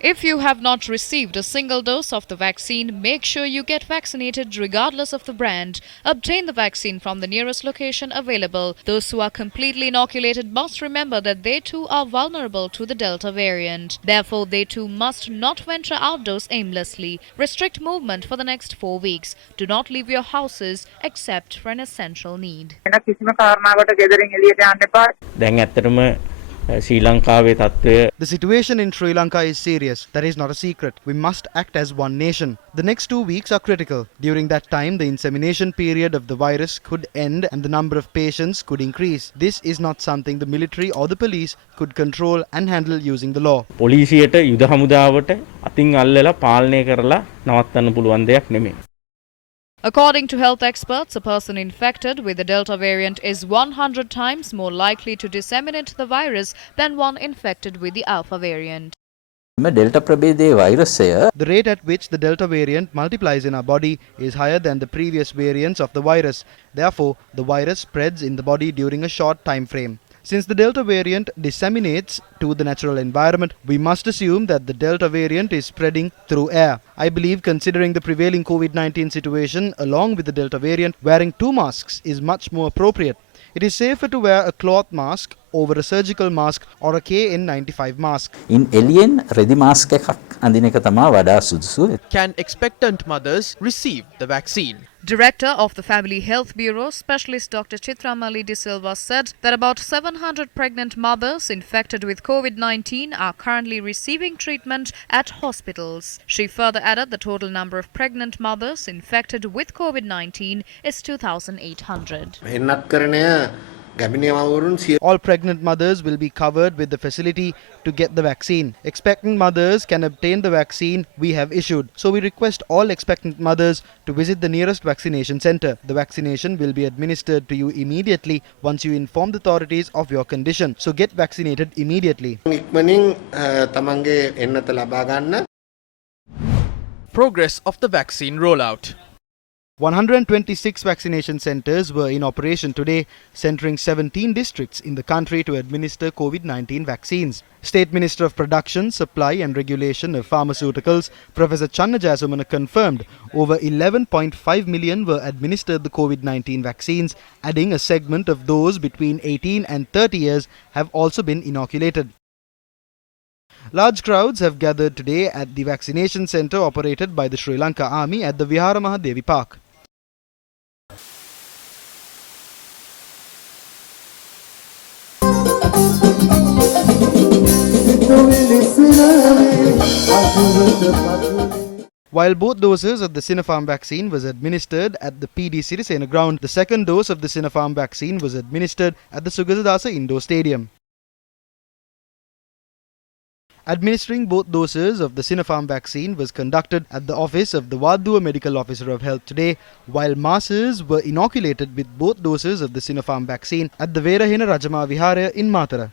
If you have not received a single dose of the vaccine, make sure you get vaccinated regardless of the brand. Obtain the vaccine from the nearest location available. Those who are completely inoculated must remember that they too are vulnerable to the Delta variant. Therefore, they too must not venture outdoors aimlessly. Restrict movement for the next 4 weeks. Do not leave your houses except for an essential need. The situation in Sri Lanka is serious. That is not a secret. We must act as one nation. The next 2 weeks are critical. During that time, the insemination period of the virus could end and the number of patients could increase. This is not something the military or the police could control and handle using the law. පොලිසියට යුද හමුදාවට අතින් අල්ලලා පාලනය කරලා නවත්තන්න පුළුවන් දෙයක් නෙමෙයි. According to health experts, a person infected with the Delta variant is 100 times more likely to disseminate the virus than one infected with the Alpha variant. The rate at which the Delta variant multiplies in our body is higher than the previous variants of the virus. Therefore, the virus spreads in the body during a short time frame. Since the Delta variant disseminates to the natural environment, we must assume that the Delta variant is spreading through air. I believe, considering the prevailing COVID-19 situation along with the Delta variant, wearing 2 masks is much more appropriate. It is safer to wear a cloth mask over a surgical mask or a KN95 mask. Can expectant mothers receive the vaccine? Director of the Family Health Bureau, Specialist Dr. Chitramali De Silva said that about 700 pregnant mothers infected with COVID-19 are currently receiving treatment at hospitals. She further added the total number of pregnant mothers infected with COVID-19 is 2,800. All pregnant mothers will be covered with the facility to get the vaccine. Expectant mothers can obtain the vaccine we have issued. So we request all expectant mothers to visit the nearest vaccination center. The vaccination will be administered to you immediately once you inform the authorities of your condition. So get vaccinated immediately. Progress of the vaccine rollout. 126 vaccination centers were in operation today, centering 17 districts in the country to administer COVID-19 vaccines. State Minister of Production, Supply and Regulation of Pharmaceuticals, Professor Channa Jayasumana, confirmed over 11.5 million were administered the COVID-19 vaccines, adding a segment of those between 18 and 30 years have also been inoculated. Large crowds have gathered today at the vaccination centre operated by the Sri Lanka Army at the Vihara Mahadevi Park. While both doses of the Sinopharm vaccine was administered at the PD Sirisena ground, the second dose of the Sinopharm vaccine was administered at the Sugasadasa Indoor Stadium. Administering both doses of the Sinopharm vaccine was conducted at the office of the Wadduwa Medical Officer of Health today, while masses were inoculated with both doses of the Sinopharm vaccine at the Verahena Rajama Vihara in Matara.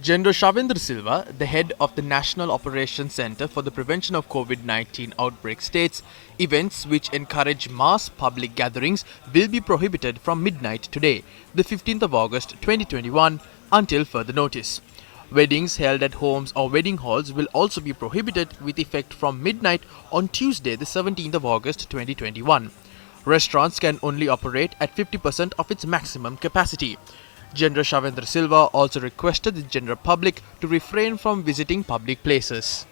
General Shavendra Silva, the head of the National Operations Centre for the Prevention of COVID-19 Outbreak, states events which encourage mass public gatherings will be prohibited from midnight today, the 15th of August 2021, until further notice. Weddings held at homes or wedding halls will also be prohibited with effect from midnight on Tuesday, the 17th of August 2021. Restaurants can only operate at 50% of its maximum capacity. General Shavendra Silva also requested the general public to refrain from visiting public places.